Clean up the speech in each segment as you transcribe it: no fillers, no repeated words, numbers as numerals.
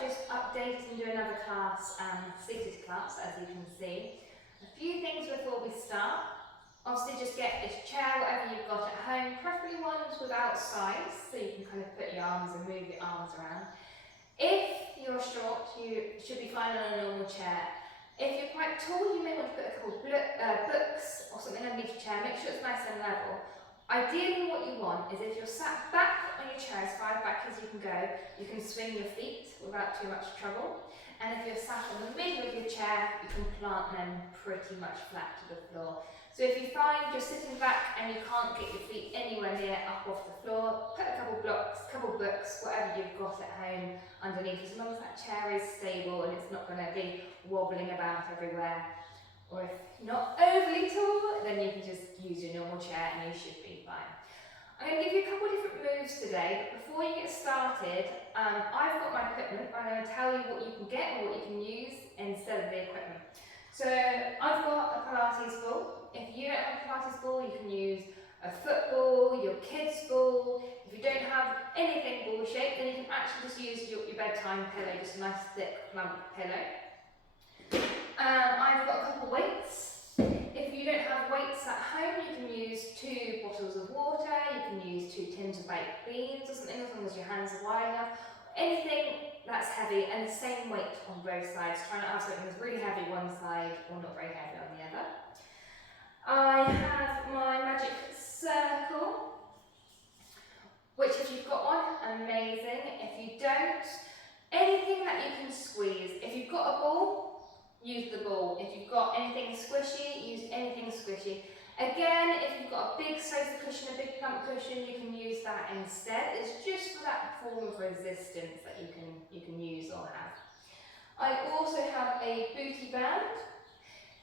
just update and do another class, seated class, as you can see. A few things before we start. Obviously just get a chair, whatever you've got at home, preferably ones without sides, so you can kind of put your arms and move your arms around. If you're short, you should be fine on a normal chair. If you're quite tall, you may want to put a couple books or something underneath your chair. Make sure it's nice and level. Ideally what you want is if you're sat back on your chair as far back as you can swing your feet without too much trouble. And if you're sat in the middle of your chair, you can plant them pretty much flat to the floor. So if you find you're sitting back and you can't get your feet anywhere near up off the floor, put a couple books, whatever you've got at home underneath, as long as that chair is stable and it's not going to be wobbling about everywhere. Or if you're not overly tall, then you can just use your normal chair and you should be fine. I'm going to give you a couple of different moves today, but before you get started, I've got my equipment. I'm going to tell you what you can get and what you can use instead of the equipment. So I've got a Pilates ball. If you don't have a Pilates ball, you can use a football, your kid's ball. If you don't have anything ball shaped, then you can actually just use your bedtime pillow, just a nice thick plump pillow. I've got a couple weights. If you don't have weights at home, you can use 2 bottles of water, you can use 2 tins of baked beans or something, as long as your hands are wide enough. Anything that's heavy, and the same weight on both sides. Try not to have something that's really heavy one side or not very heavy on the other. I have my magic circle, which if you've got one, amazing. If you don't, anything that you can squeeze. If you've got a ball, use the ball. If you've got anything squishy, use anything squishy. Again, if you've got a big sofa cushion, a big plump cushion, you can use that instead. It's just for that form of resistance that you can use or have. I also have a booty band.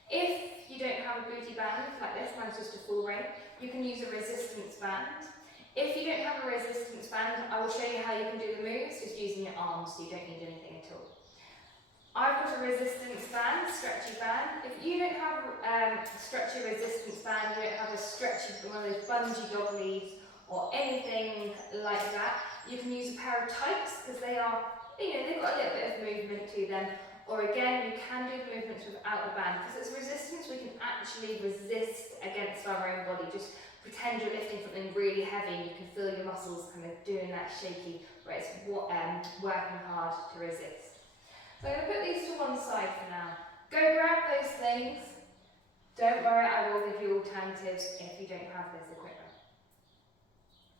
If you don't have a booty band like this, mine's just a full ring, you can use a resistance band. If you don't have a resistance band, I will show you how you can do the moves just using your arms, so you don't need anything at all. I've got a resistance band, stretchy band. If you don't have a stretchy resistance band, you don't have a stretchy, one of those bungee dog leads or anything like that, you can use a pair of tights because they are, they've got a little bit of movement to them. Or again, you can do the movements without the band. Because it's resistance, we can actually resist against our own body. Just pretend you're lifting something really heavy and you can feel your muscles kind of doing that shaky, where it's working hard to resist. So I'm going to put these to one side for now. Go grab those things. Don't worry, I will give you alternatives if you don't have this equipment.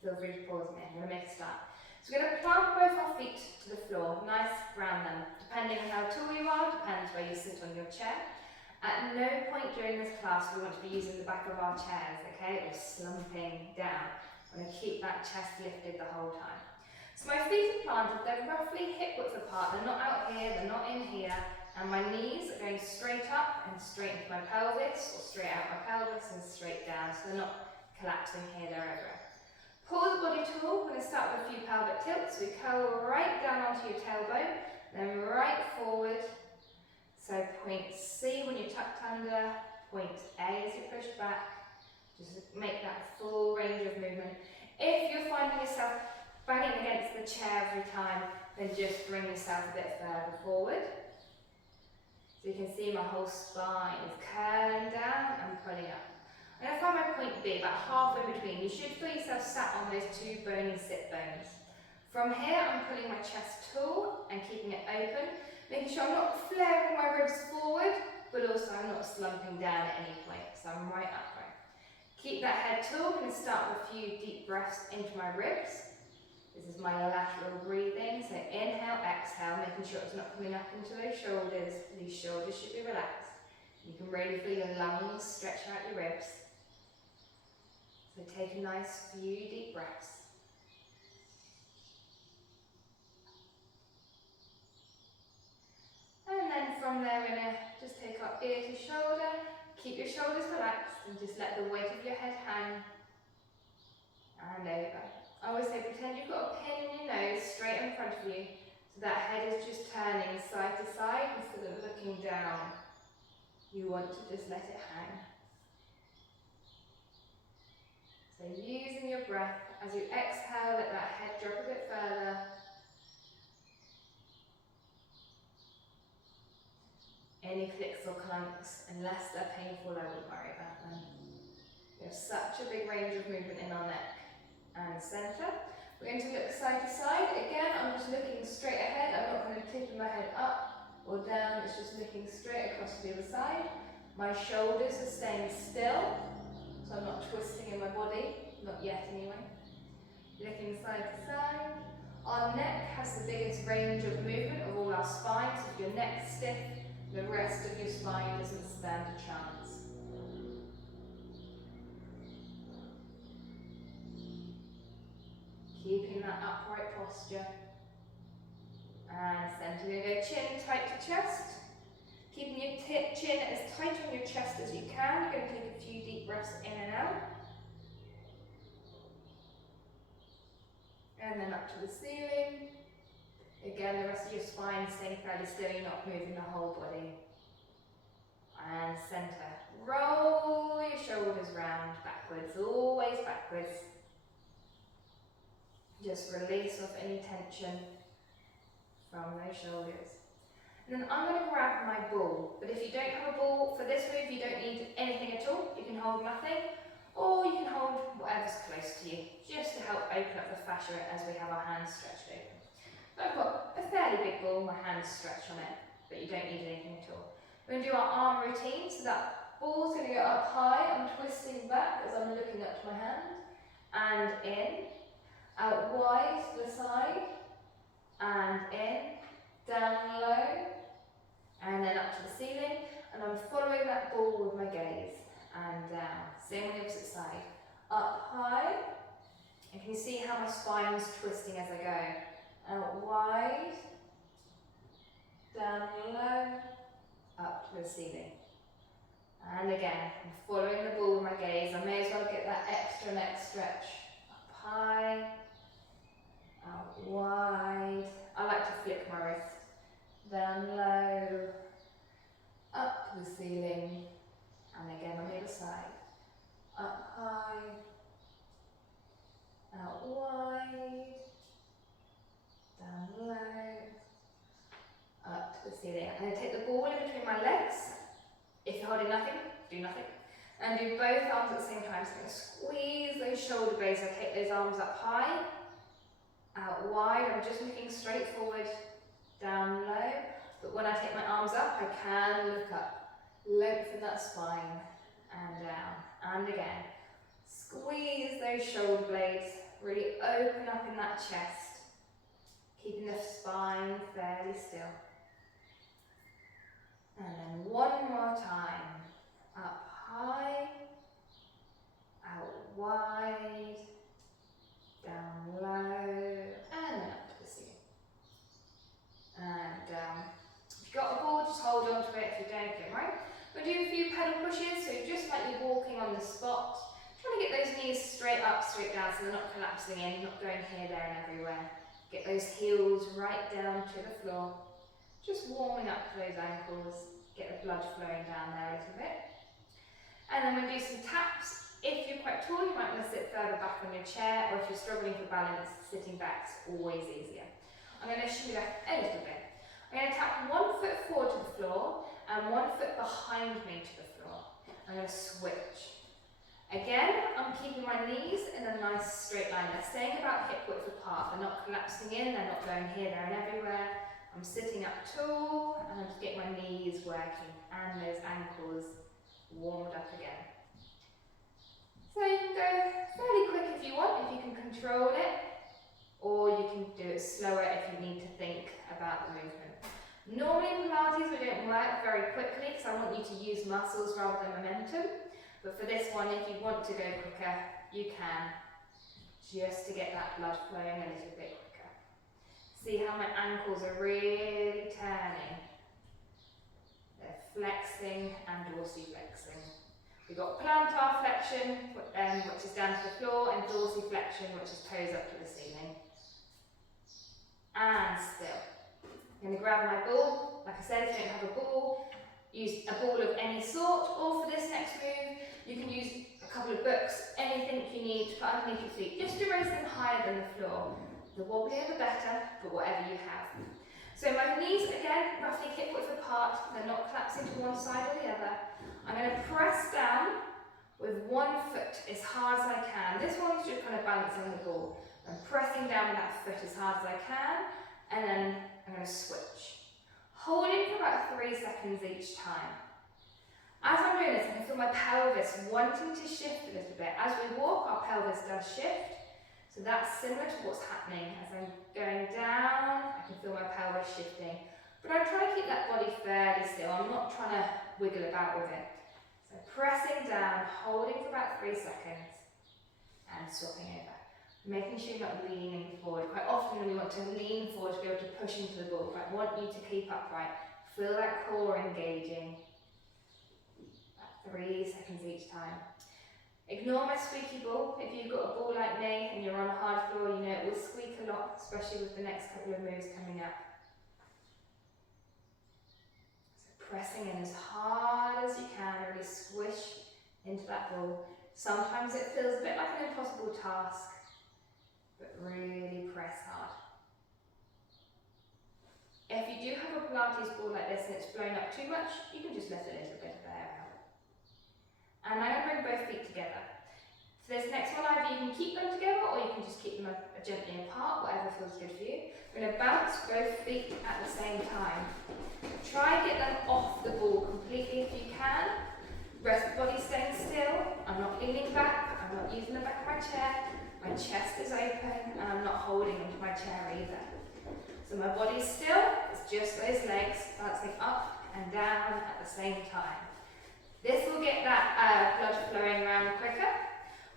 Feel free to pause me, I'm going to make a start. So we're going to plant both our feet to the floor, nice round them. Depending on how tall you are, depends where you sit on your chair. At no point during this class we want to be using the back of our chairs, okay, or slumping down. I'm going to keep that chest lifted the whole time. So my feet are planted, they're roughly hip width apart, they're not out here, they're not in here, and my knees are going straight up and straight into my pelvis, or straight out my pelvis and straight down, so they're not collapsing here, they're everywhere. Pull the body tall. We're going to start with a few pelvic tilts. We curl right down onto your tailbone, then right forward. So point C when you're tucked under, point A as you push back. Just make that full range of movement. If you're finding yourself banging against the chair every time, then just bring yourself a bit further forward. So you can see my whole spine is curling down and pulling up. I'm going to find my point B, about halfway between. You should feel yourself sat on those 2 bony sit bones. From here, I'm pulling my chest tall and keeping it open, making sure I'm not flaring my ribs forward, but also I'm not slumping down at any point, so I'm right upright. Keep that head tall. I'm going to start with a few deep breaths into my ribs. This is my lateral breathing, so inhale, exhale, making sure it's not coming up into those shoulders. These shoulders should be relaxed. You can really feel your lungs stretch out your ribs. So take a nice few deep breaths. And then from there we're going to just take our ear to shoulder, keep your shoulders relaxed and just let the weight of your head hang. And over. I always say pretend you've got a pin in your nose straight in front of you, so that head is just turning side to side instead of looking down. You want to just let it hang. So using your breath, as you exhale, let that head drop a bit further. or clunks. Unless they're painful, I wouldn't worry about them. We have such a big range of movement in our neck and centre. We're going to look side to side. Again, I'm just looking straight ahead. I'm not going to tip my head up or down. It's just looking straight across to the other side. My shoulders are staying still, so I'm not twisting in my body. Not yet, anyway. Looking side to side. Our neck has the biggest range of movement of all our spines. If your neck's stiff, the rest of your spine doesn't stand a chance. Keeping that upright posture. And centre, you're going to go chin tight to chest. Keeping your chin as tight on your chest as you can. You're going to take a few deep breaths in and out. And then up to the ceiling. Again, the rest of your spine staying fairly still, you're not moving the whole body. And centre. Roll your shoulders round, backwards, always backwards. Just release off any tension from those shoulders. And then I'm going to grab my ball, but if you don't have a ball, for this move you don't need anything at all. You can hold nothing, or you can hold whatever's close to you, just to help open up the fascia as we have our hands stretched open. So I've got a fairly big ball, my hands stretch on it, but you don't need anything at all. We're going to do our arm routine, so that ball's going to go up high. I'm twisting back as I'm looking up to my hand, and in, out wide to the side, and in, down low, and then up to the ceiling, and I'm following that ball with my gaze, and down. Same on the opposite side. Up high, and can you see how my spine's twisting as I go? Out wide, down low, up to the ceiling. And again, I'm following the ball with my gaze. I may as well get that extra neck stretch. Up high, out wide. I like to flick my wrist. Down low, up to the ceiling, and again on the other side. Up high, out wide, down low, up to the ceiling. I'm going to take the ball in between my legs. If you're holding nothing, do nothing. And do both arms at the same time. So I'm going to squeeze those shoulder blades. I take those arms up high, out wide. I'm just looking straight forward, down low. But when I take my arms up, I can look up. Lengthen that spine, and down. And again. Squeeze those shoulder blades. Really open up in that chest. Keeping the spine fairly still. And then one more time. Up high, out wide, down low, and then up to the ceiling. And if you've got a ball, just hold on to it if you don't, right? We'll do a few pedal pushes, so just like you're walking on the spot. Trying to get those knees straight up, straight down, so they're not collapsing in, not going here, there, and everywhere. Get those heels right down to the floor. Just warming up those ankles, get the blood flowing down there a little bit. And then we'll do some taps. If you're quite tall, you might want to sit further back on your chair, or if you're struggling for balance, sitting back's always easier. I'm going to shoot up a little bit. I'm going to tap one foot forward to the floor, and one foot behind me to the floor. I'm going to switch. Again, I'm keeping my knees in a nice straight line. They're staying about hip width apart. They're not collapsing in, they're not going here, there, and everywhere. I'm sitting up tall, and I'm just getting my knees working, and those ankles warmed up again. So you can go fairly quick if you want, if you can control it, or you can do it slower if you need to think about the movement. Normally in Pilates we don't work very quickly because I want you to use muscles rather than momentum, but for this one, if you want to go quicker, you can, just to get that blood flowing a little bit quicker. See how my ankles are really turning. They're flexing and dorsiflexing. We've got plantar flexion, which is down to the floor, and dorsiflexion, which is toes up to the ceiling. And still. I'm going to grab my ball. Like I said, if you don't have a ball, use a ball of any sort, or for this next move, you can use a couple of books, anything you need to put underneath your feet, just to raise them higher than the floor. The wobblier the better, but whatever you have. So my knees, again, roughly hip width apart. They're not collapsing to one side or the other. I'm going to press down with one foot as hard as I can. This one's just kind of balancing the ball. I'm pressing down with that foot as hard as I can, and then I'm going to switch. Holding for about 3 seconds each time. As I'm doing this, I can feel my pelvis wanting to shift a little bit. As we walk, our pelvis does shift. So that's similar to what's happening. As I'm going down, I can feel my pelvis shifting. But I'm trying to keep that body fairly still. I'm not trying to wiggle about with it. So pressing down, holding for about 3 seconds, and swapping over. Making sure you're not leaning forward. Quite often we want to lean forward to be able to push into the ball. But I want you to keep upright. Feel that core engaging. About 3 seconds each time. Ignore my squeaky ball. If you've got a ball like me and you're on a hard floor, you know it will squeak a lot, especially with the next couple of moves coming up. So pressing in as hard as you can, really squish into that ball. Sometimes it feels a bit like an impossible task, but really press hard. If you do have a Pilates ball like this and it's blown up too much, you can just let a little bit of air out. And I'm going to bring both feet together. For this next one, either you can keep them together or you can just keep them gently apart, whatever feels good for you. We're going to bounce both feet at the same time. Try and get them off the ball completely if you can. Rest the body staying still. I'm not leaning back, I'm not using the back of my chair. My chest is open and I'm not holding onto my chair either. So my body's still, it's just those legs bouncing up and down at the same time. This will get that blood flowing around quicker.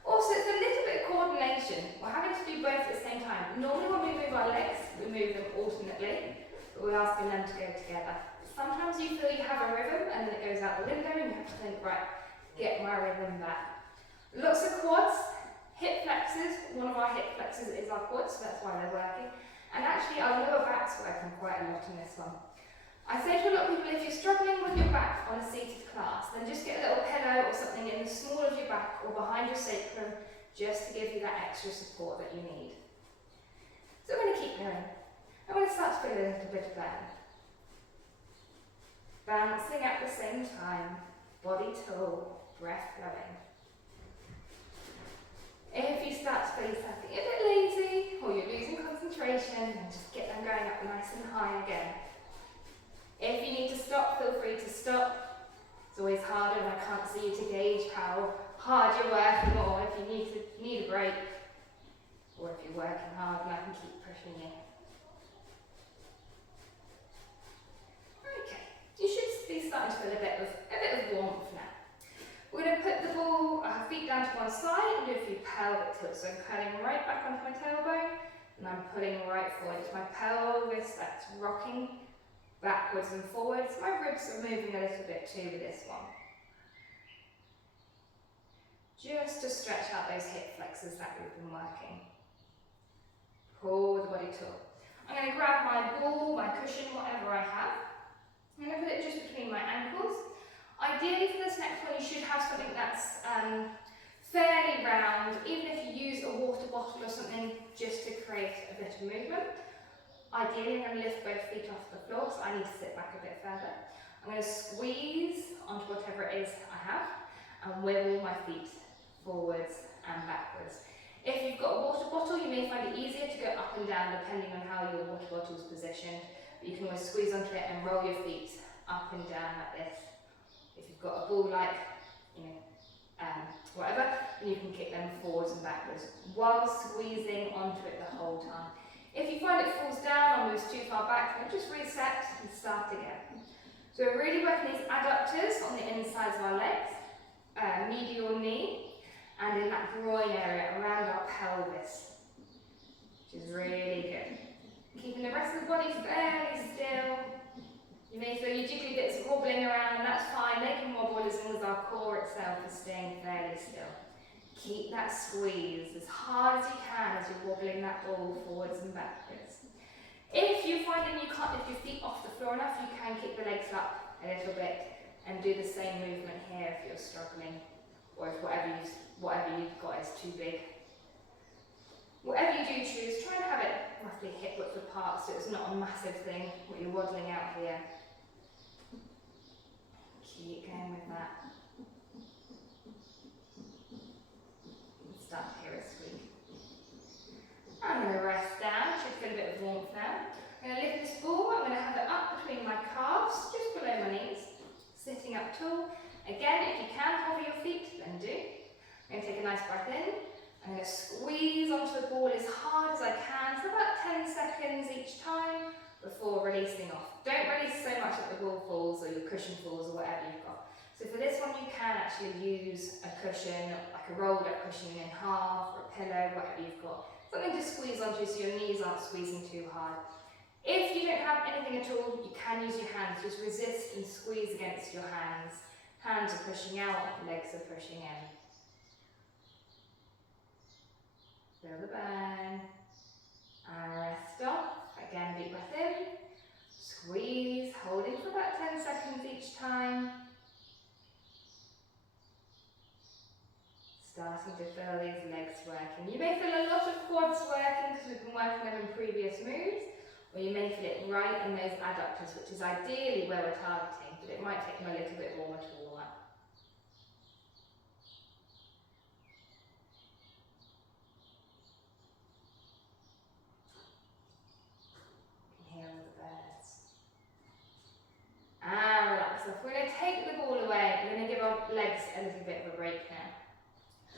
Also, it's a little bit of coordination. We're having to do both at the same time. Normally when we move our legs, we move them alternately, but we're asking them to go together. Sometimes you feel you have a rhythm and then it goes out the window and you have to think, right, get my rhythm back. Lots of quads, hip flexors. One of our hip flexors is our quads, so that's why they're working. And actually our lower back's working quite a lot in this one. I say to a lot of people, if you're struggling with your back on a seated class, then just get a little pillow or something in the small of your back or behind your sacrum, just to give you that extra support that you need. So I'm going to keep going. I'm going to start to feel a little bit of burn. Bouncing at the same time, body tall, breath flowing. If you start to feel yourself a bit lazy or you're losing concentration, then just get them going up nice and high again. If you need to stop, feel free to stop. It's always harder and I can't see you to gauge how hard you're working, or if you need a break, or if you're working hard and I can keep pushing you. Okay, you should be starting to feel a bit of warmth now. We're going to put the ball, feet down to one side and do a few pelvic tilts. So I'm curling right back onto my tailbone and I'm pulling right forward. It's my pelvis that's rocking backwards and forwards. My ribs are moving a little bit too with this one. Just to stretch out those hip flexors that we've been working. Pull the body taut. I'm going to grab my ball, my cushion, whatever I have. I'm going to put it just between my ankles. Ideally for this next one you should have something that's fairly round, even if you use a water bottle or something just to create a bit of movement. Ideally I'm going to lift both feet off the floor, so I need to sit back a bit further. I'm going to squeeze onto whatever it is I have and wiggle my feet forwards and backwards. If you've got a water bottle, you may find it easier to go up and down depending on how your water bottle is positioned, but you can always squeeze onto it and roll your feet up and down like this. If you've got a ball like, whatever, then you can kick them forwards and backwards while squeezing onto it the whole time. If you find it falls down or moves too far back, then just reset and start again. So we're really working these adductors on the insides of our legs, medial knee, and in that groin area around our pelvis, which is really good. Keeping the rest of the body fairly still. You may feel your jiggly bits wobbling around, and that's fine. They can wobble as long as our core itself is staying fairly still. Keep that squeeze as hard as you can as you're wobbling that ball forwards and backwards. If you're finding you can't lift your feet off the floor enough, you can kick the legs up a little bit and do the same movement here if you're struggling, or if whatever you've got is too big. Whatever you do choose, try and have it roughly hip width apart so it's not a massive thing what you're waddling out here. Keep going with that. And start to hear a squeak. I'm going to rest down, should feel a bit of warmth now. I'm going to lift this ball, I'm going to have it up between my calves, just below my knees, sitting up tall. Again, if you can hover your feet, then do. I'm going to take a nice breath in. I'm going to squeeze onto the ball as hard as I can for about 10 seconds each time before releasing off. Don't release so much that the ball falls or your cushion falls or whatever you've got. So for this one you can actually use a cushion, like a rolled up cushion in half or a pillow, whatever you've got. Something to squeeze onto so your knees aren't squeezing too hard. If you don't have anything at all, you can use your hands. Just resist and squeeze against your hands. Hands are pushing out, legs are pushing in. Feel the burn. And rest off. Again, deep breath in. Squeeze, holding for about 10 seconds each time. Starting to feel these legs working. You may feel a lot of quads working because we've been working them in previous moves, or you may feel it right in those adductors, which is ideally where we're targeting, but it might take them a little bit more to warm up. And relax off. We're going to take the ball away. We're going to give our legs a little bit of a break now.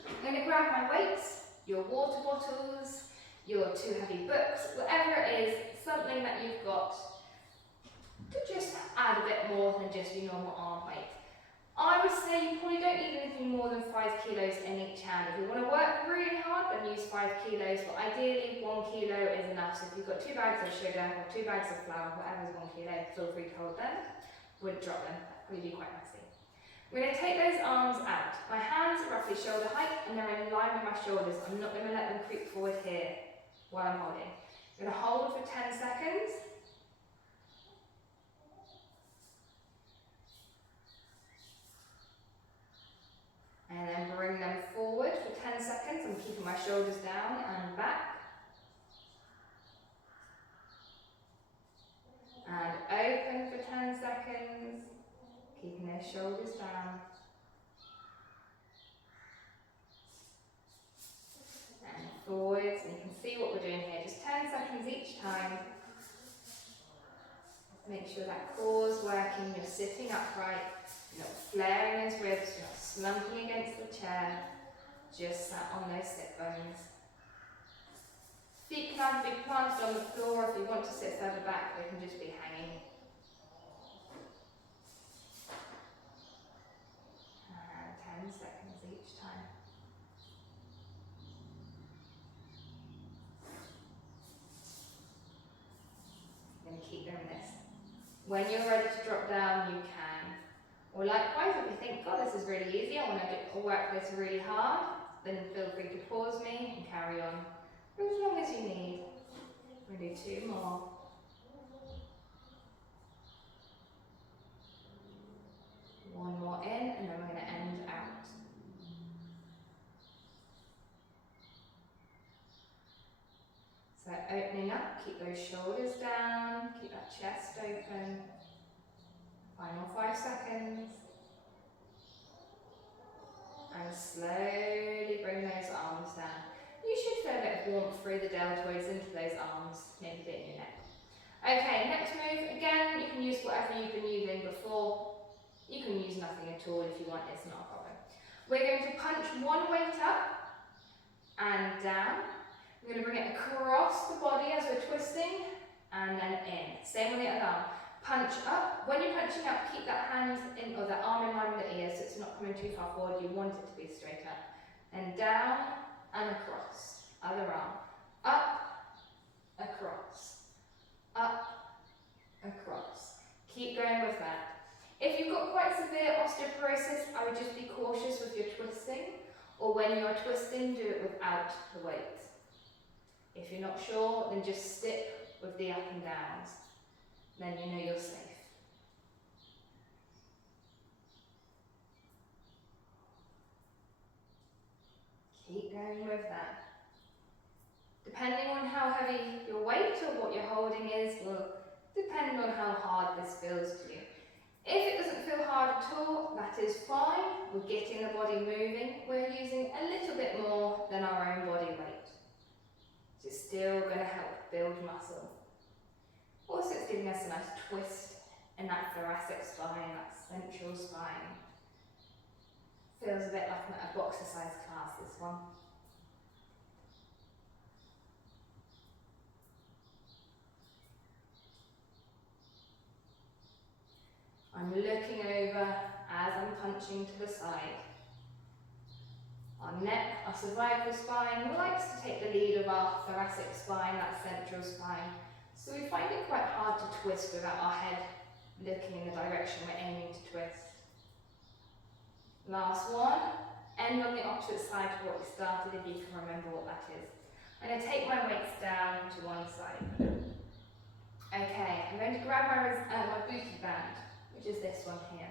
I'm going to grab my weights, your water bottles, your 2 heavy books, whatever it is, something that you've got to just add a bit more than just your normal arm weight. I would say you probably don't need anything more than 5 kilos in each hand. If you want to work really hard, then use 5 kilos, but ideally 1 kilo is enough. So if you've got 2 bags of sugar or 2 bags of flour, whatever is 1 kilo, feel free to hold them. Would drop them, that would be quite messy. We're going to take those arms out. My hands are roughly shoulder height and they're in line with my shoulders. I'm not going to let them creep forward here while I'm holding. I'm going to hold for 10 seconds. And then bring them forward for 10 seconds. I'm keeping my shoulders down and back. And open for 10 seconds, keeping those shoulders down. And forwards, and you can see what we're doing here, just 10 seconds each time. Make sure that core's working, you're sitting upright, you're not flaring those ribs, you're not slumping against the chair, just sat on those sit bones. Feet can either be planted on the floor, if you want to sit further back, they can just be hanging. And 10 seconds each time. I'm going to keep doing this. When you're ready to drop down, you can. Or likewise, if you think, God, this is really easy, I want to work this really hard, then feel free to pause me and carry on. For as long as you need. We're going to do 2 more. One more in, and then we're going to end out. So opening up, keep those shoulders down, keep that chest open. Final 5 seconds. And slowly bring those arms down. You should feel a bit of warmth through the deltoids into those arms, maybe a bit in your neck. Okay, next move. Again, you can use whatever you've been using before. You can use nothing at all if you want, it's not a problem. We're going to punch one weight up and down. We're going to bring it across the body as we're twisting and then in. Same on the other arm. Punch up. When you're punching up, keep that hand in, or that arm in line with the ear so it's not coming too far forward. You want it to be straight up. And down and across. Other arm. Up, across. Up, across. Keep going with that. If you've got quite severe osteoporosis, I would just be cautious with your twisting, or when you're twisting, do it without the weight. If you're not sure, then just stick with the up and downs. Then you know you're safe. Keep going with that. Depending on how heavy your weight or what you're holding is will depend on how hard this feels to you. If it doesn't feel hard at all, that is fine. We're getting the body moving. We're using a little bit more than our own body weight. It's still going to help build muscle. Also, it's giving us a nice twist in that thoracic spine, that central spine. Feels a bit like a boxer-sized class, this one. I'm looking over as I'm punching to the side. Our neck, our cervical spine, likes to take the lead of our thoracic spine, that central spine. So we find it quite hard to twist without our head looking in the direction we're aiming to twist. Last one, end on the opposite side to what we started, if you can remember what that is. I'm going to take my weights down to one side. Okay, I'm going to grab my booty band, which is this one here.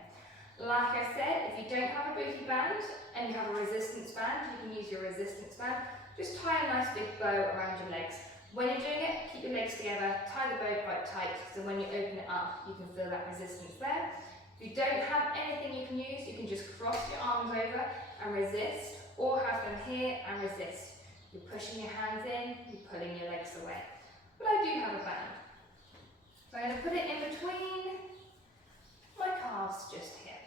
Like I said, if you don't have a booty band and you have a resistance band, you can use your resistance band. Just tie a nice big bow around your legs. When you're doing it, keep your legs together, tie the bow quite tight, so when you open it up, you can feel that resistance there. If you don't have anything you can use, you can just cross your arms over and resist, or have them here and resist. You're pushing your hands in, you're pulling your legs away. But I do have a band. So I'm going to put it in between my calves just here.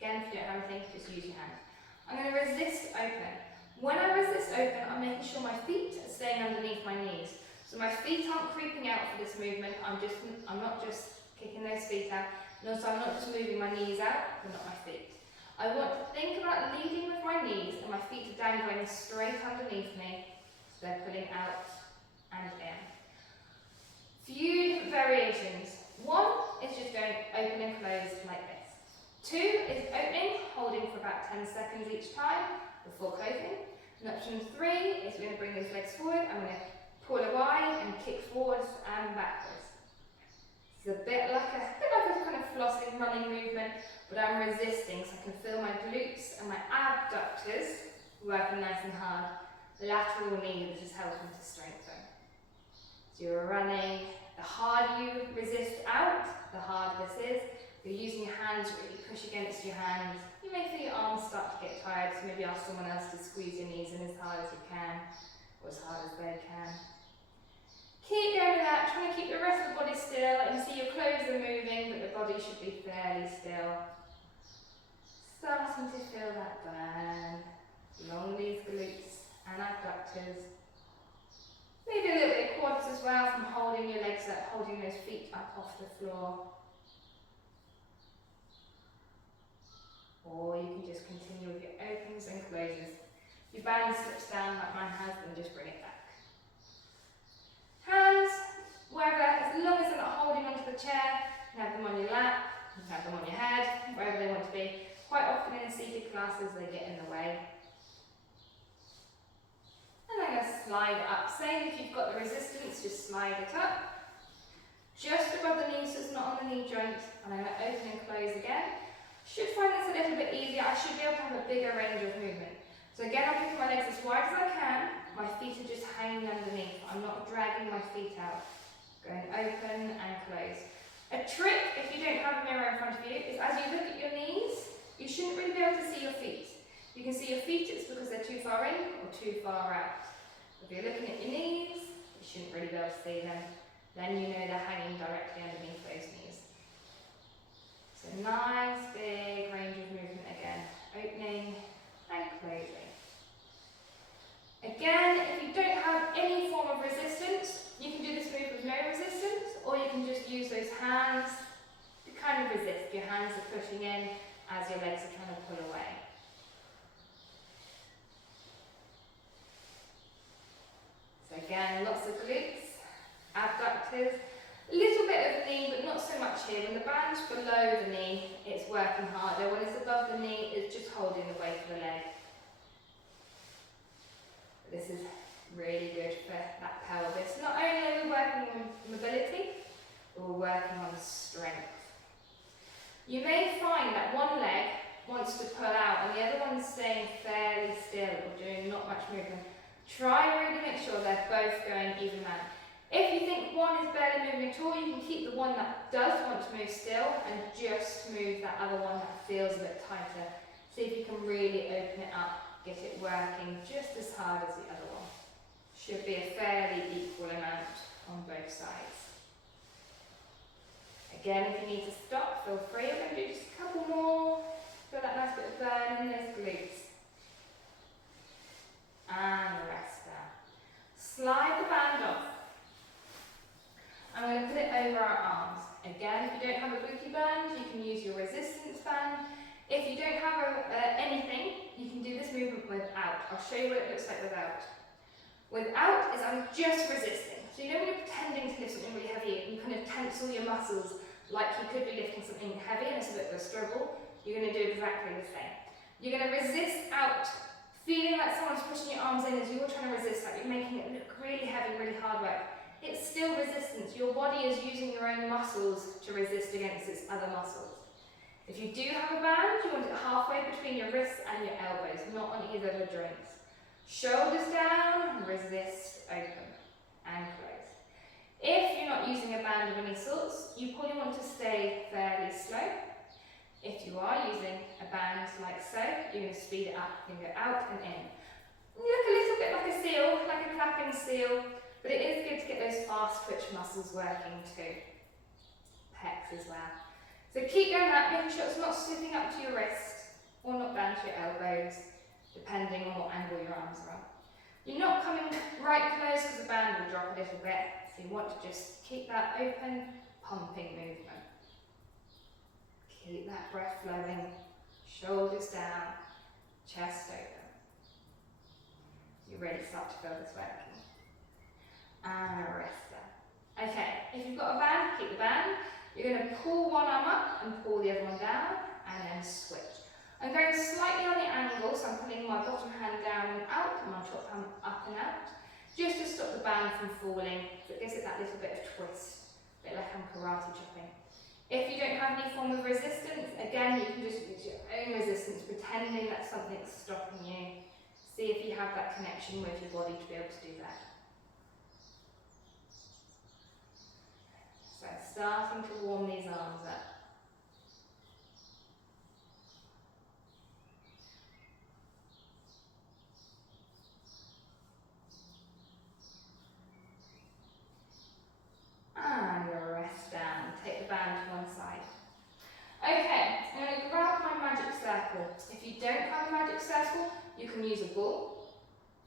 Again, if you don't have anything, just use your hands. I'm going to resist open. When I resist open, I'm making sure my feet are staying underneath my knees. So my feet aren't creeping out for this movement. I'm not just kicking those feet out. And also I'm not just moving my knees out, but not my feet. I want to think about leading with my knees and my feet are dangling straight underneath me. So they're pulling out and in. Few different variations. One is just going open and close like this. Two is opening, holding for about 10 seconds each time before closing. And option three is we're going to bring these legs forward. I'm going to pull wide and kick forwards and backwards. It's a bit like a kind of flossing running movement, but I'm resisting so I can feel my glutes and my abductors working nice and hard. The lateral knee, this is helping to strengthen. So you're running, the harder you resist out, the harder this is. You're using your hands, really push against your hands. You may feel your arms start to get tired, so maybe ask someone else to squeeze your knees in as hard as you can, or as hard as they can. Keep going with that, trying to keep the rest of the body still. You see your clothes are moving, but the body should be fairly still. Starting to feel that burn along these glutes and abductors. Maybe a little bit of quads as well from holding your legs up, holding those feet up off the floor. Or you can just continue with your opens and closes. If your band slips down like mine has, then just bring it back. Hands, wherever, as long as they're not holding onto the chair, you can have them on your lap, you can have them on your head, wherever they want to be. Quite often in seated classes they get in the way. And I'm going to slide it up. Same if you've got the resistance, just slide it up. Just above the knee so it's not on the knee joint. And I'm going to open and close again. Should find this a little bit easier. I should be able to have a bigger range of movement. So again, I'm kicking my legs as wide as I can. My feet are just hanging underneath. I'm not dragging my feet out. Going open and close. A trick, if you don't have a mirror in front of you, is as you look at your knees, you shouldn't really be able to see your feet. If you can see your feet, it's because they're too far in or too far out. If you're looking at your knees, you shouldn't really be able to see them. Then you know they're hanging directly underneath those knees. So nice big range of movement again, opening and closing. Again, if you don't have any form of resistance, you can do this move with no resistance, or you can just use those hands to kind of resist. Your hands are pushing in as your legs are trying to pull away. So again, lots of glutes, abductors. A little bit of the knee, but not so much here. When the band's below the knee, it's working harder. When it's above the knee, it's just holding the weight of the leg. This is really good for that pelvis. Not only are we working on mobility, but we're working on strength. You may find that one leg wants to pull out and the other one's staying fairly still or doing not much movement. Try really make sure they're both going even amount. If you think one is barely moving at all, you can keep the one that does want to move still and just move that other one that feels a bit tighter. See if you can really open it up, get it working just as hard as the other one. Should be a fairly equal amount on both sides. Again, if you need to stop, feel free. We're going to do just a couple more. Feel that nice bit of burn in those glutes. And rest down. Slide the band off. I'm going to put it over our arms. Again, if you don't have a boogie band, you can use your resistance band. If you don't have anything, you can do this movement without. I'll show you what it looks like without. Without is I'm just resisting. So you know when you're pretending to lift something really heavy, you kind of tense all your muscles like you could be lifting something heavy and it's a bit of a struggle. You're going to do exactly the same. You're going to resist out, feeling like someone's pushing your arms in as you're trying to resist, like you're making it look really heavy, really hard work. It's still resistance. Your body is using your own muscles to resist against its other muscles. If you do have a band, you want it halfway between your wrists and your elbows, not on either of the joints. Shoulders down, resist, open and close. If you're not using a band of any sorts, you probably want to stay fairly slow. If you are using a band like so, you're going to speed it up. You're going to go out and in. You look a little bit like a seal, like a clapping seal, but it is good to get those fast twitch muscles working too. Pecs as well. So keep going up, making sure it's not slipping up to your wrist or not down to your elbows, depending on what angle your arms are on. You're not coming right close because the band will drop a little bit, so you want to just keep that open, pumping movement. Keep that breath flowing, shoulders down, chest open. You really start to feel this working. And rest down. Okay, if you've got a band, keep the band. You're going to pull one arm up and pull the other one down, and then switch. I'm going slightly on the angle, so I'm putting my bottom hand down and out, and my top hand up and out, just to stop the band from falling, so it gives it that little bit of twist, a bit like I'm karate chopping. If you don't have any form of resistance, again, you can just use your own resistance, pretending that something's stopping you. See if you have that connection with your body to be able to do that. So starting to warm these arms up. And rest down. Take the band to one side. Okay, I'm going to grab my magic circle. If you don't have a magic circle, you can use a ball.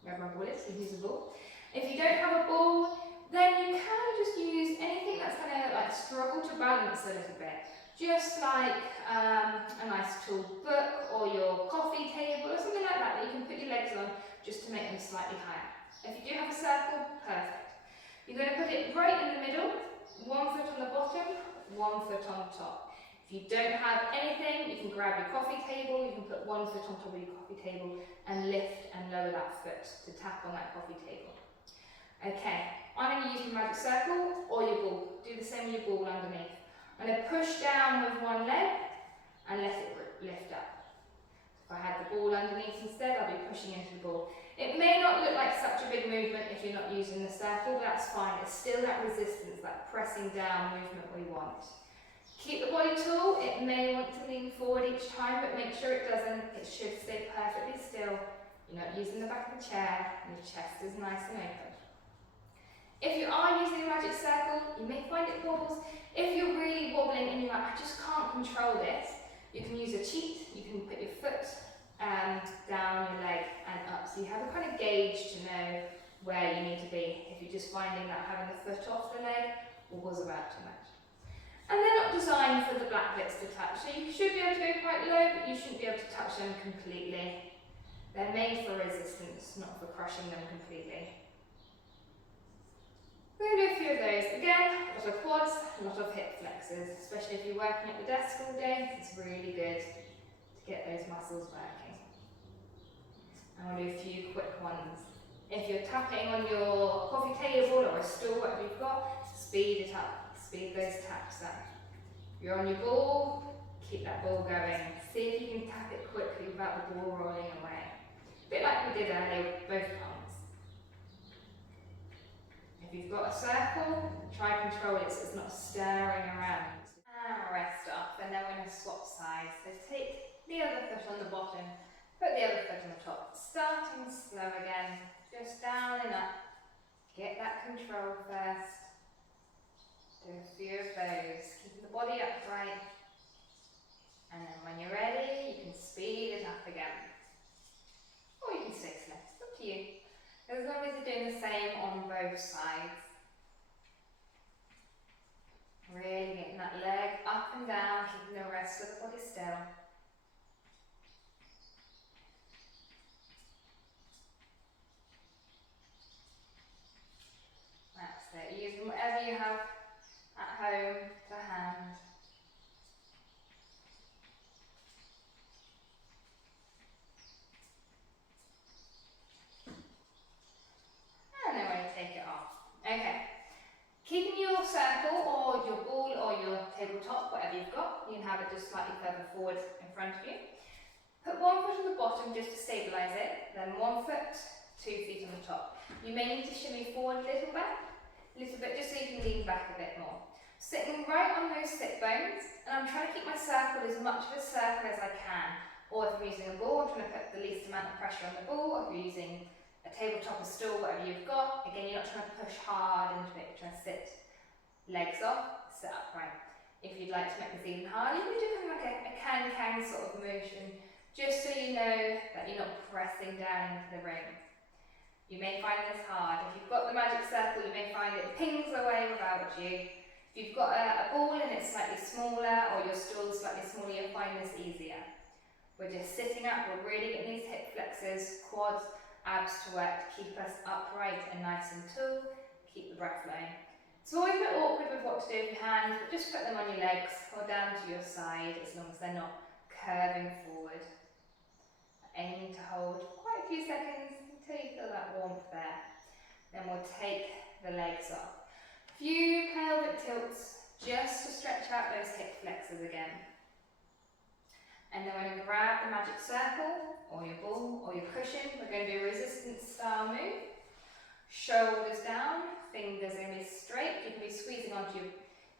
Wherever my ball is, you can use a ball. If you don't have a ball, then you can just use anything that's going to struggle to balance a little bit. Just like a nice tall book or your coffee table or something like that you can put your legs on just to make them slightly higher. If you do have a circle, perfect. You're going to put it right in the middle, one foot on the bottom, one foot on top. If you don't have anything, you can grab your coffee table, you can put one foot on top of your coffee table and lift and lower that foot to tap on that coffee table. Okay, I'm going to use my magic circle or your ball. Do the same with your ball underneath. I'm going to push down with one leg and let it lift up. If I had the ball underneath instead, I'll be pushing into the ball. It may not look like such a big movement if you're not using the circle, but that's fine. It's still that resistance, that pressing down movement we want. Keep the body tall. It may want to lean forward each time, but make sure it doesn't. It should stay perfectly still. You're not using the back of the chair, and your chest is nice and open. If you are using a magic circle, you may find it wobbles. If you're really wobbling and you're like, I just can't control this, you can use a cheat. You can put your foot down your leg and up, so you have a kind of gauge to know where you need to be if you're just finding that having the foot off the leg wobbles about too much. And they're not designed for the black bits to touch, so you should be able to go quite low, but you shouldn't be able to touch them completely. They're made for resistance, not for crushing them completely. We're going to do a few of those. Again, a lot of quads, a lot of hip flexors, especially if you're working at the desk all day. It's really good to get those muscles working. And we'll do a few quick ones. If you're tapping on your coffee table or a stool, whatever you've got, speed it up. Speed those taps up. If you're on your ball, keep that ball going. See if you can tap it quickly without the ball rolling away. A bit like we did earlier with both palms. If you've got a circle, try to control it so it's not stirring around. And rest off, and then we're going to swap sides. So take the other foot on the bottom, put the other foot on the top. Starting slow again, just down and up. Get that control first. Do a few of those, keeping the body upright. And then when you're ready, you can speed it up again. Or you can stay slow, it's up to you. As long as you're doing the same on both sides. Really getting that leg up and down, keeping the rest of the body still. That's it, using whatever you have at home to hand. And then when you take it off. Okay. Keeping your circle or your ball or your tabletop, whatever you've got, you can have it just slightly further forward in front of you. Put one foot on the bottom just to stabilise it, then 1 foot, 2 feet on the top. You may need to shimmy forward a little bit just so you can lean back a bit more. Sitting right on those sit bones, and I'm trying to keep my circle as much of a circle as I can. Or if I'm using a ball, I'm trying to put the least amount of pressure on the ball. If you're using a tabletop, a stool, whatever you've got, again, you're not trying to push hard into it, you're trying to sit legs off, sit upright. If you'd like to make this even harder, you can do kind of like a can-can sort of motion, just so you know that you're not pressing down into the ring. You may find this hard. If you've got the magic circle, you may find it pings away without you. If you've got a ball and it's slightly smaller, or your stool is slightly smaller, you'll find this easier. We're just sitting up, we're really getting these hip flexors, quads, abs to work to keep us upright and nice and tall, keep the breath flowing. It's always a bit awkward with what to do with your hands, but just put them on your legs or down to your side as long as they're not curving forward. Aiming to hold quite a few seconds until you feel that warmth there. Then we'll take the legs off. Few pelvic tilts just to stretch out those hip flexors again. And then we're going to grab the magic circle or your ball or your cushion. We're going to do a resistance style move. Shoulders down, fingers are going to be straight. You can be squeezing onto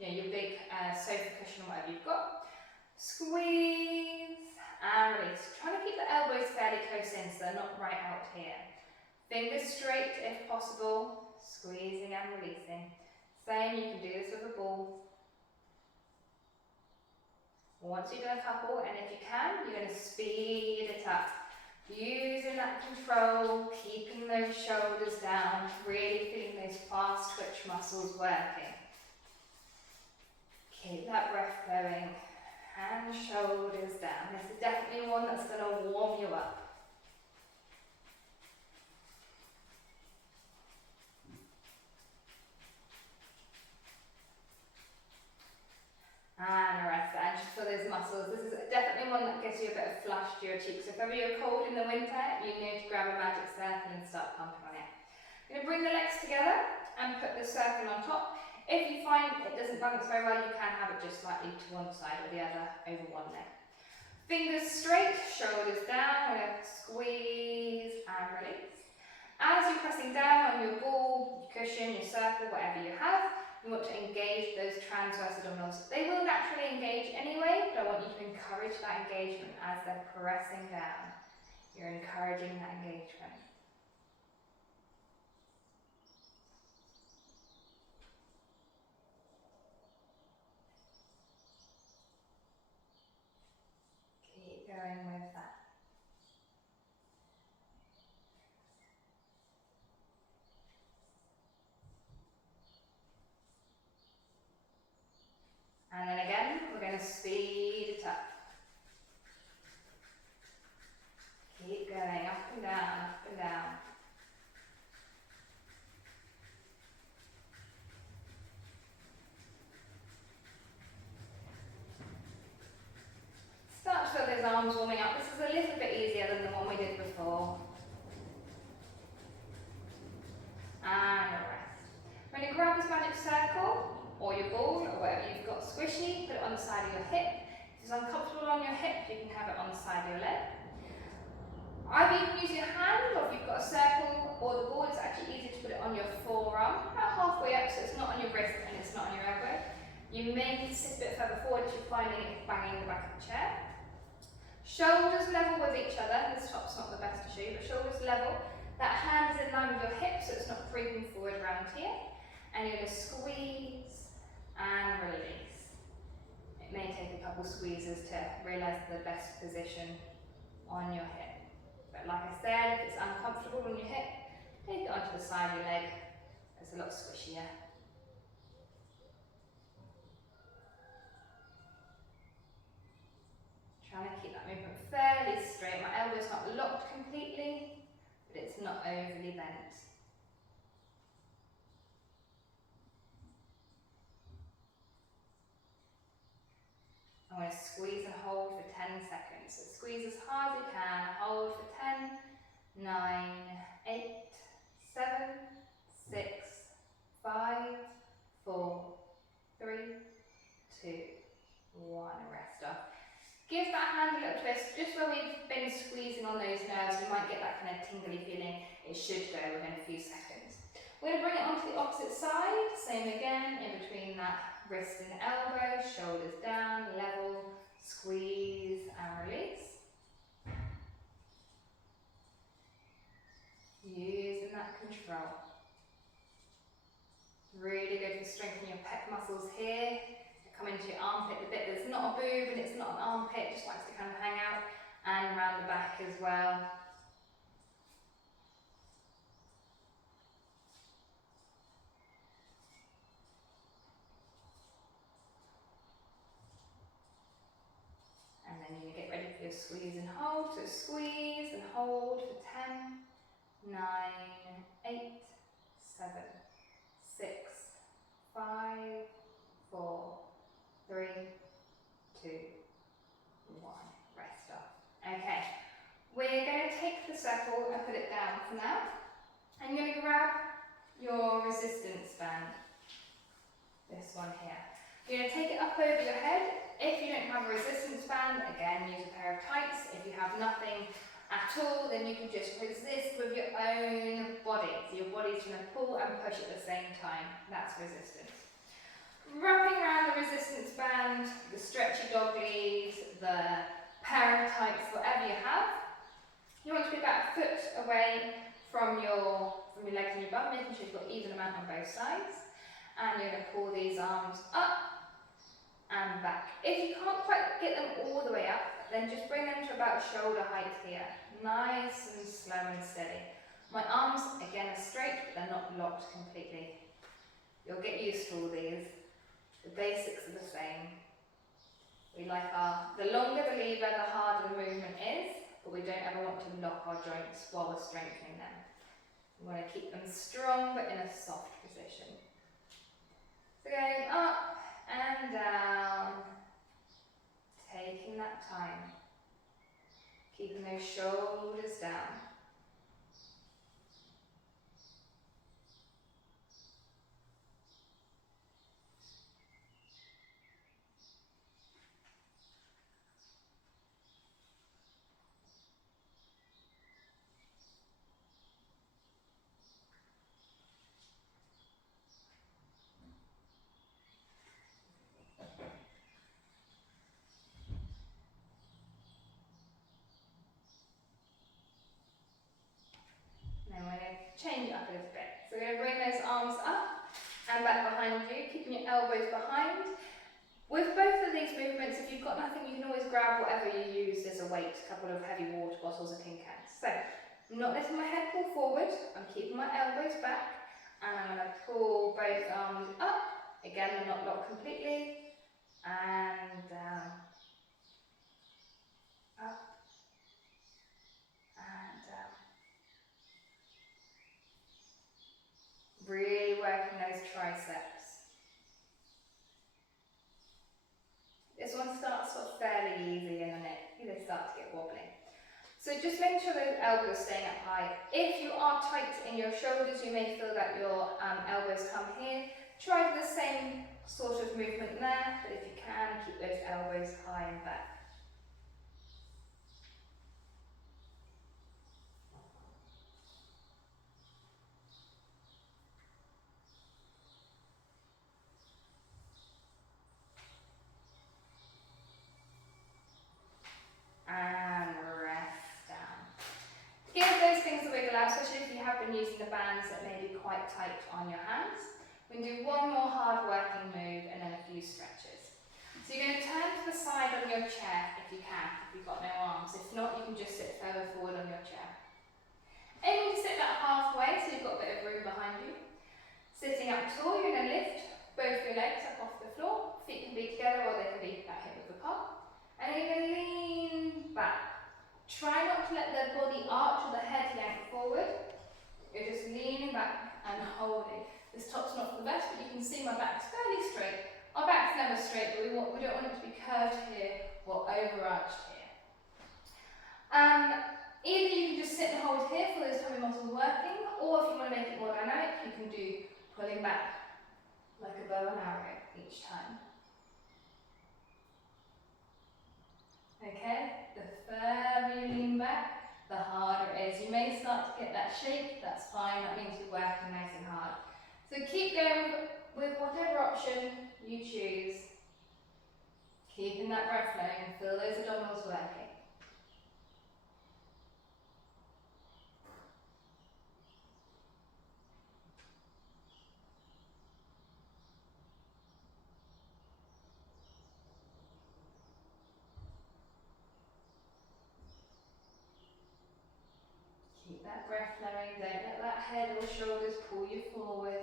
your big sofa cushion or whatever you've got. Squeeze and release. Try to keep the elbows fairly close in so they're not right out here. Fingers straight if possible, squeezing and releasing. Same, you can do this with a ball. Once you've done a couple, and if you can, you're going to speed it up. Using that control, keeping those shoulders down, really feeling those fast twitch muscles working. Keep that breath flowing, and shoulders down. This is definitely one that's going to warm you up. And rest, and just for those muscles. This is definitely one that gives you a bit of flush to your cheeks. So if ever you're cold in the winter, you need to grab a magic circle and start pumping on it. You're going to bring the legs together and put the circle on top. If you find it doesn't balance very well, you can have it just slightly to one side or the other over one leg. Fingers straight, shoulders down, we're going to squeeze and release. As you're pressing down on your ball, your cushion, your circle, whatever you have, you want to engage those transverse abdominals. They will naturally engage anyway, but I want you to encourage that engagement as they're pressing down. You're encouraging that engagement. Keep going with that. And then again, we're going to speed it up. Keep going, up and down, up and down. Start to feel those arms warming up. This is a little bit easier than the one we did before. And rest. We're going to grab this magic circle, or your ball, or whatever you've got squishy, put it on the side of your hip. If it's uncomfortable on your hip, you can have it on the side of your leg. Either you can use your hand, or if you've got a circle or the ball, it's actually easier to put it on your forearm, about halfway up, so it's not on your wrist and it's not on your elbow. You may need to sit a bit further forward if you're finding it banging the back of the chair. Shoulders level with each other. This top's not the best to show you, but shoulders level. That hand is in line with your hip, so it's not creeping forward around here. And you're going to squeeze and release. It may take a couple squeezes to realise the best position on your hip. But like I said, if it's uncomfortable on your hip, take it onto the side of your leg. It's a lot squishier. Trying to keep that movement fairly straight. My elbow's not locked completely, but it's not overly bent. I want to squeeze and hold for 10 seconds. So squeeze as hard as you can, hold for 10, 9, 8, 7, 6, 5, 4, 3, 2, 1, and rest off. Give that hand a little twist, just where we've been squeezing on those nerves, you might get that kind of tingly feeling. It should go within a few seconds. We're going to bring it onto the opposite side, same again, in between that wrist and elbow, shoulders down, level, squeeze and release. Using that control. Really good to strengthen your pec muscles here. Come into your armpit, the bit that's not a boob and it's not an armpit, just likes to kind of hang out, and around the back as well. And then you get ready for your squeeze and hold. So squeeze and hold for 10, 9, 8, 7, 6, 5, 4, 3, 2, 1. Rest off. Okay, we're going to take the circle and put it down for now. And you're going to grab your resistance band. This one here. You're going to take it up over your head. If you don't have a resistance band, again, use a pair of tights. If you have nothing at all, then you can just resist with your own body. So your body's going to pull and push at the same time. That's resistance. Wrapping around the resistance band, the stretchy dog leads, the paratights, whatever you have. You want to be about a foot away from your legs and your bum, making sure you've got even amount on both sides. And you're going to pull these arms up and back. If you can't quite get them all the way up, then just bring them to about shoulder height here. Nice and slow and steady. My arms, again, are straight, but they're not locked completely. You'll get used to all these. The basics are the same. We like the longer the lever, the harder the movement is, but we don't ever want to lock our joints while we're strengthening them. We want to keep them strong, but in a soft position. So going up and down, taking that time, keeping those shoulders down. Then we're going to change it up a little bit. So we're going to bring those arms up and back behind you, keeping your elbows behind. With both of these movements, if you've got nothing, you can always grab whatever you use as a weight, a couple of heavy water bottles or tin cans. So, I'm not letting my head pull forward, I'm keeping my elbows back, and I'm going to pull both arms up. Again, they're not locked completely, and down. Up, and down. Really working those triceps. This one starts off fairly easy and then they start to get wobbly. So just make sure those elbows staying up high. If you are tight in your shoulders, you may feel that your elbows come here. Try the same sort of movement there, but if you can, keep those elbows high and back. especially if you have been using the bands that may be quite tight on your hands. We're going to do one more hard working move and then a few stretches. So you're going to turn to the side on your chair if you can, if you've got no arms. If not, you can just sit further forward on your chair. Aiming to sit that halfway so you've got a bit of room behind you. Sitting up tall, you're going to lift both your legs up off the floor. Feet can be together or they can be at hip width apart. And you're going to lean back. Try not to let the body arch or the head yank forward. You're just leaning back and holding. This top's not the best, but you can see my back's fairly straight. Our back's never straight, but we don't want it to be curved here or overarched here. Either you can just sit and hold here for those tummy muscles working, or if you want to make it more dynamic, you can do pulling back like a bow and arrow each time. Okay, the further you lean back, the harder it is. You may start to get that shake, that's fine, that means you're working nice and hard. So keep going with whatever option you choose. Keeping that breath flowing, feel those abdominals working. Keep that breath flowing, don't let that head or shoulders pull you forward.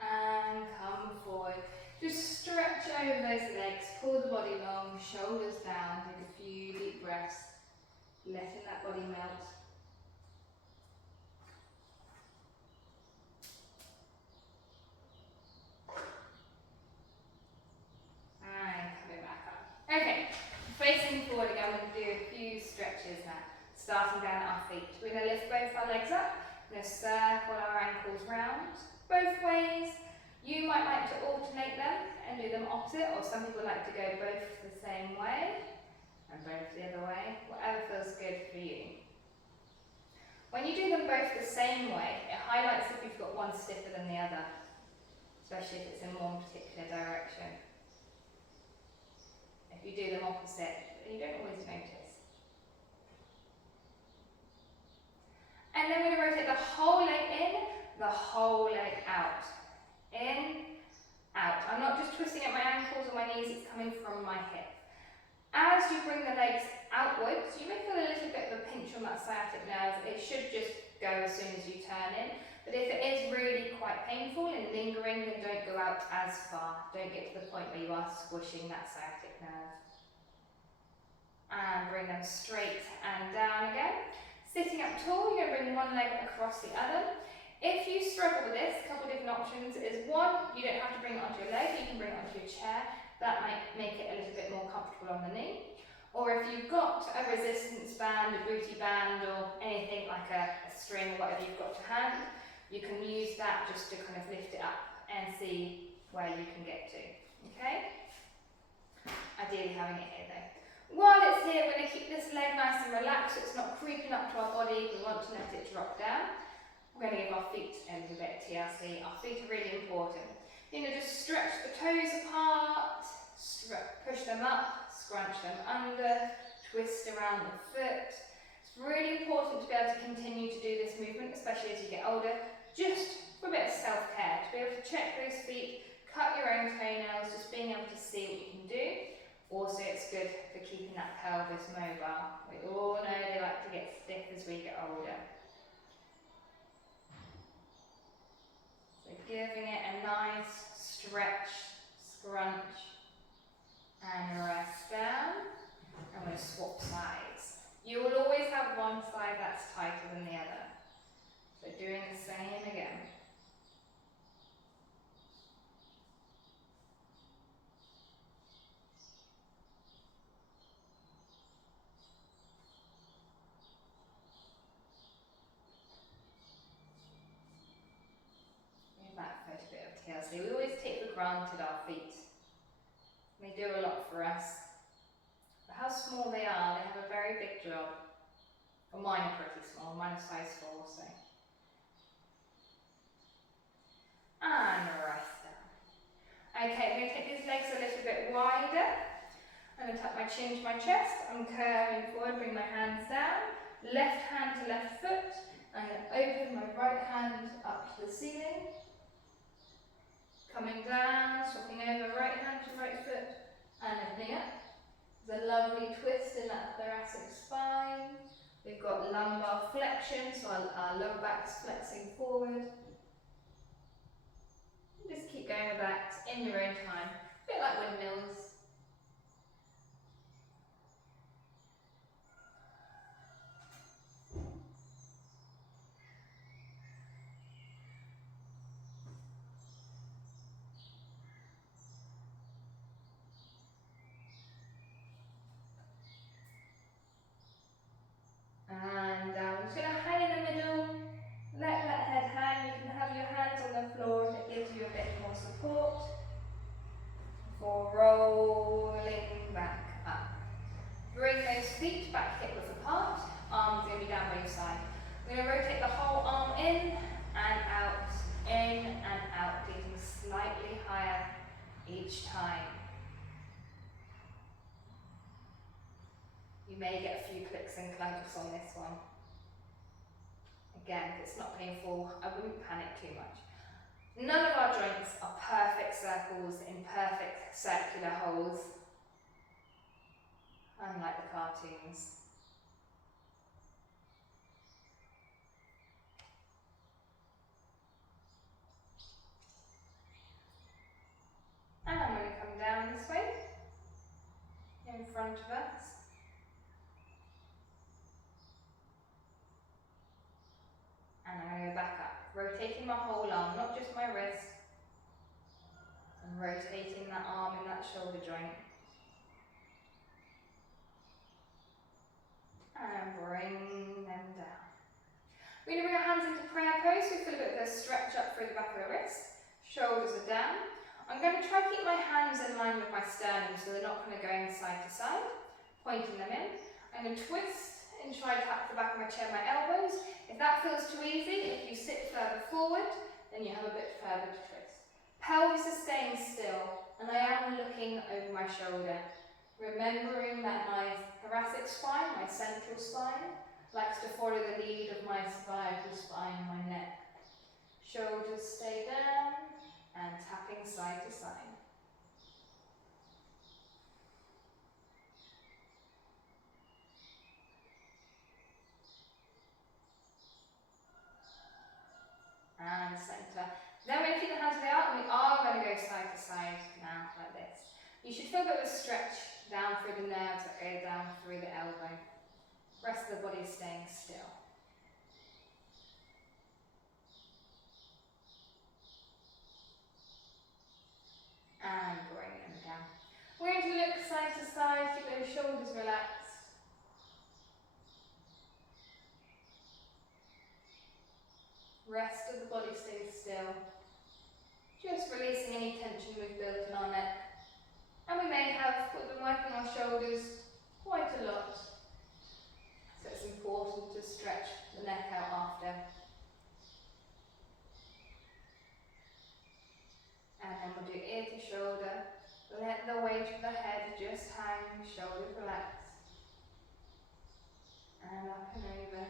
And come forward. Just stretch over those legs, pull the body long, shoulders down, take a few deep breaths, letting that body melt. And coming back up. Okay, facing forward again, we're going to do a few stretches now, starting down at our feet. We're going to lift both our legs up, we're going to circle our ankles round, both ways. You might like to alternate them and do them opposite, or some people like to go both the same way and both the other way, whatever feels good for you. When you do them both the same way, it highlights if you've got one stiffer than the other, especially if it's in one particular direction. If you do them opposite, you don't always notice. And then we're going to rotate the whole leg in, the whole leg out. In, out. I'm not just twisting at my ankles or my knees, it's coming from my hip. As you bring the legs outwards, you may feel a little bit of a pinch on that sciatic nerve. It should just go as soon as you turn in. But if it is really quite painful and lingering, then don't go out as far. Don't get to the point where you are squishing that sciatic nerve. And bring them straight and down again. Sitting up tall, you're going to bring one leg across the other. If you struggle with this, a couple of different options is one, you don't have to bring it onto your leg, you can bring it onto your chair. That might make it a little bit more comfortable on the knee. Or if you've got a resistance band, a booty band, or anything like a string or whatever you've got to hand, you can use that just to kind of lift it up and see where you can get to. Okay? Ideally having it here though. While it's here, we're going to keep this leg nice and relaxed so it's not creeping up to our body. We want to let it drop down. We're going to give our feet a little bit of TLC. Our feet are really important. You're going to just stretch the toes apart, push them up, scrunch them under, twist around the foot. It's really important to be able to continue to do this movement, especially as you get older, just for a bit of self-care, to be able to check those feet, cut your own toenails, just being able to see what you can do. Also, it's good for keeping that pelvis mobile. We all know they like to get stiff as we get older. So giving it a nice stretch, scrunch, and rest down. And we'll swap sides. You will always have one side that's tighter than the other. So doing the same again. TLC. We always take for granted our feet. They do a lot for us. But how small they are, they have a very big job. Well, mine are pretty small, mine are size 4, so. And rest down. Okay, I'm going to take these legs a little bit wider. I'm going to tuck my chin to my chest. I'm curving forward, bring my hands down. Left hand to left foot. I'm going to open my right hand up to the ceiling. Coming down, swapping over right hand to right foot and opening up. There's a lovely twist in that thoracic spine. We've got lumbar flexion, so our lower back's flexing forward. Just keep going with that in your own time. A bit like windmills. And I'm just going to hang in the middle. Let that head hang. You can have your hands on the floor if it gives you a bit more support. Before rolling back up. Bring those feet back hip width apart. Arms going to be down by your side. We're going to rotate the whole arm in and out, getting slightly higher each time. You may get a few clicks and clunks on this one. Again, if it's not painful, I wouldn't panic too much. None of our joints are perfect circles in perfect circular holes, unlike the cartoons. And I'm going to come down this way, in front of us. And I'm going to go back up, rotating my whole arm, not just my wrist. And rotating that arm in that shoulder joint. And bring them down. We're going to bring our hands into prayer pose, so we feel a bit of a stretch up through the back of the wrist. Shoulders are down. I'm going to try to keep my hands in line with my sternum so they're not kind of going side to side, pointing them in. I'm going to twist and try to tap the back of my chair, my elbows. If that feels too easy, if you sit further forward, then you have a bit further to twist. Pelvis is staying still, and I am looking over my shoulder, remembering that my thoracic spine, my central spine, likes to follow the lead of my cervical spine, my neck. Shoulders stay down, and tapping side to side. And centre. Then we're going to keep the hands where they are, and we are going to go side to side now, like this. You should feel a bit of a stretch down through the nerves that go down through the elbow. Rest of the body is staying still. And bring them down. We're going to look side to side, keep those shoulders relaxed. Rest of the body stays still. Just releasing any tension we've built in our neck. And we may have, we've been working our shoulders quite a lot. So it's important to stretch the neck out after. And then we'll do ear to shoulder. Let the weight of the head just hang, shoulders relax. And up and over.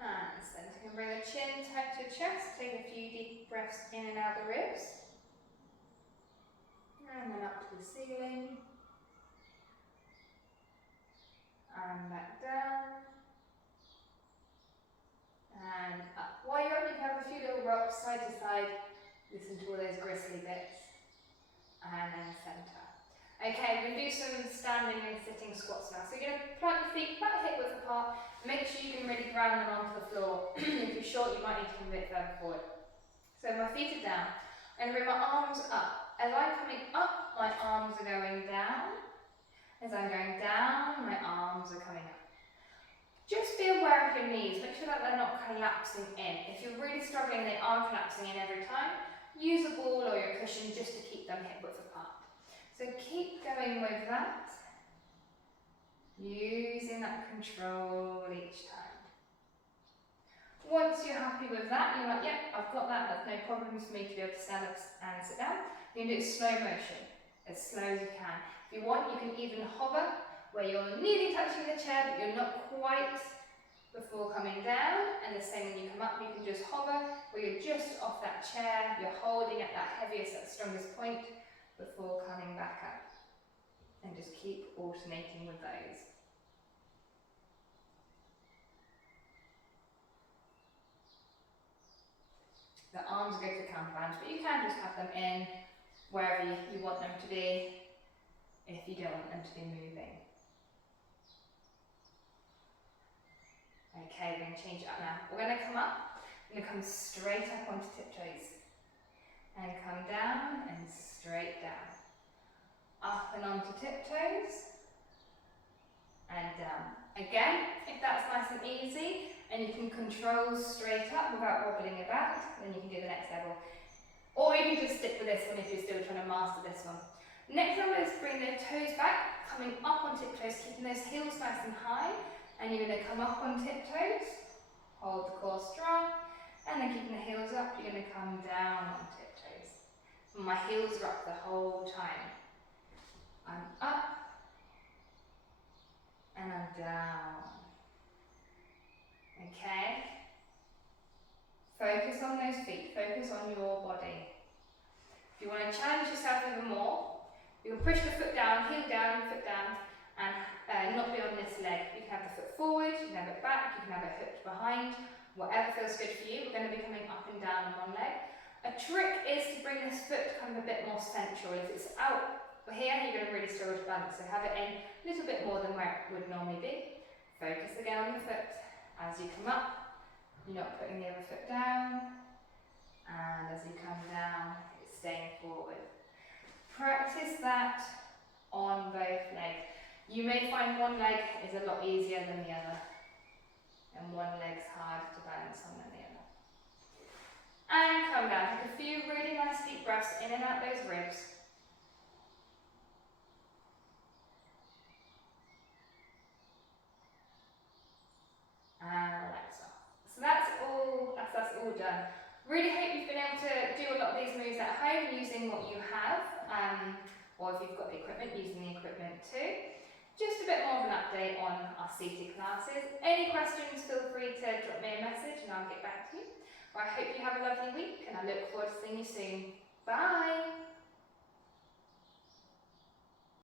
And centering, bring the chin tight to your chest. Take a few deep breaths in and out the ribs. And then up to the ceiling. And back down. And up. While you're up, you can have a few little rocks side to side. Listen to all those gristly bits. And then centre. Okay, we're going to do some standing and sitting squats now. So you're going to plant your feet about hip width apart. Make sure you can really ground them onto the floor. If you're short, you might need to come a bit further forward. So my feet are down. I'm going to bring my arms up. As I'm coming up, my arms are going down. As I'm going down, my arms are coming up. Just be aware of your knees. Make sure that they're not collapsing in. If you're really struggling, they are collapsing in every time. use a ball or your cushion just to keep them hip width apart. So keep going with that, using that control each time. Once you're happy with that, you're like, yep, I've got that, that's no problem for me to be able to stand up and sit down. You can do it slow motion, as slow as you can. If you want, you can even hover, where you're nearly touching the chair, but you're not quite, before coming down. And the same when you come up, you can just hover, where you're just off that chair, you're holding at that heaviest, that strongest point, before coming back up. And just keep alternating with those. The arms go for counterbalance, but you can just have them in wherever you want them to be, if you don't want them to be moving. Okay, we're going to change it up now. We're going to come up, we're going to come straight up onto tiptoes. And come down and straight down. Up and onto tiptoes. And down. Again, if that's nice and easy, and you can control straight up without wobbling about, then you can do the next level. Or you can just stick with this one if you're still trying to master this one. Next level is bring the toes back, coming up on tiptoes, keeping those heels nice and high. And you're going to come up on tiptoes, hold the core strong, and then keeping the heels up, you're going to come down on tiptoes. And my heels are up the whole time. I'm up, and I'm down. Okay? Focus on those feet, focus on your body. If you want to challenge yourself even more, you can push the foot down, foot down, and not be on this leg. You can have the foot forward, you can have it back, you can have it hooked behind, whatever feels good for you. We're going to be coming up and down on one leg. A trick is to bring this foot kind of a bit more central. If it's out here, you're going to really struggle to balance, so have it in a little bit more than where it would normally be. Focus again on the foot. As you come up, you're not putting the other foot down, and as you come down, it's staying forward. Practice that on both legs. You may find one leg is a lot easier than the other, and one leg's harder to balance on than the other. And come down, take a few really nice deep breaths in and out those ribs. And relax off. So that's all done. Really hope you've been able to do a lot of these moves at home using what you have, or if you've got the equipment, using the equipment too. Just a bit more of an update on our seated classes. Any questions, feel free to drop me a message and I'll get back to you. Well, I hope you have a lovely week and I look forward to seeing you soon. Bye!